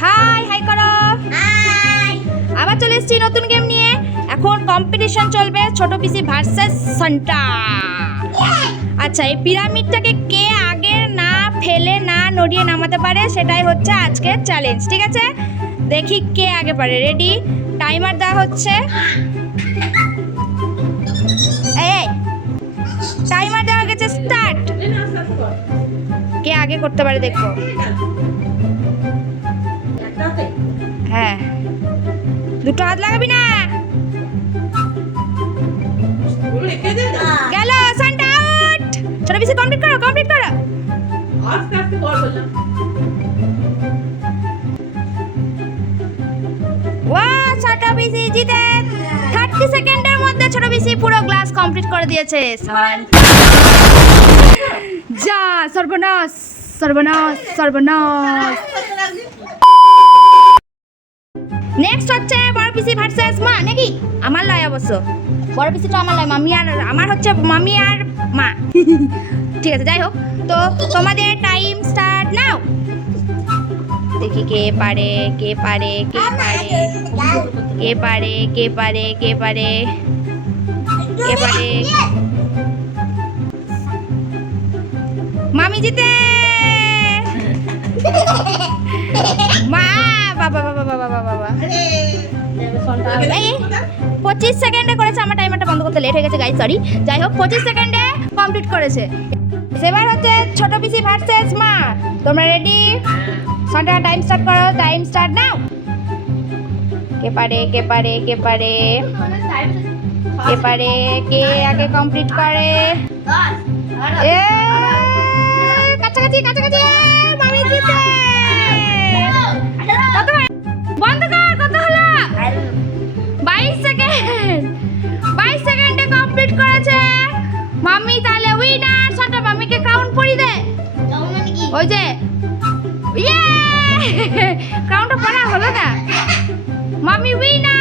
High high করো। আবার চলে এসেছি নতুন গেম নিয়ে। এখন কম্পিটিশন চলবে ছোট পিসি ভার্সেস সান্টা। আচ্ছা, এই পিরামিডটাকে কে আগে না ফেলে না নড়িয়ে নামাতে পারে সেটাই হচ্ছে আজকের চ্যালেঞ্জ। ঠিক আছে, দেখি কে আগে পারে। রেডি, টাইমার দেওয়া হচ্ছে। এই টাইমার দেওয়া গেছে, স্টার্ট। কে আগে করতে পারে দেখো। হ্যাঁ, দুটো হাত লাগাবি না। গেল, সান্টা আউট। ছোট পিসি কমপ্লিট করো, কমপ্লিট করো। আস্তে আস্তে কর বললাম। ওয়াও, ছোট পিসি জিতে 30 সেকেন্ডের মধ্যে ছোট পিসি পুরো গ্লাস কমপ্লিট করে দিয়েছে। যা, সর্বনাশ সর্বনাশ সর্বনাশ। নেক্সট হচ্ছে বড় পিসি ভার্সেস মা, নাকি? আমার লয় অবশ্য, বড় পিসিটা আমার লয়, মামি আর আমার হচ্ছে মামি আর মা। ঠিক আছে, যাই হোক, তো তোমাদের টাইম স্টার্ট নাও। দেখি কে পারে কে পারে কে পারে কে পারে কে পারে কে পারে কে পারে। মামি জিতে। মা, বাবা বাবা বাবা বাবা বাবা। এই 25 সেকেন্ডে করেছে। আমার টাইমারটা বন্ধ করতে লেট হয়ে গেছে গাইস, সরি। যাই হোক, 25 সেকেন্ডে কমপ্লিট করেছে। এবার হচ্ছে ছোট পিসি ভার্সেস মা। তোমরা রেডি? সান্টা, টাইম স্টার্ট করো, টাইম স্টার্ট নাও। কে পারে কে পারে কে পারে কে পারে, কে আগে কমপ্লিট করে। এ কাছাকাছি কাছাকাছি, মামি জিতে। কত বন্ধ কর, কত হলো? 22 সেকেন্ড, 22 সেকেন্ডে কমপ্লিট করেছে মামি। তাহলে উইনার সান্টা। মামিকে কাউন্ট পড়ি দে, ওই যে ইয়ে কাউন্টটা পড়া হলো না। মামি উইনার।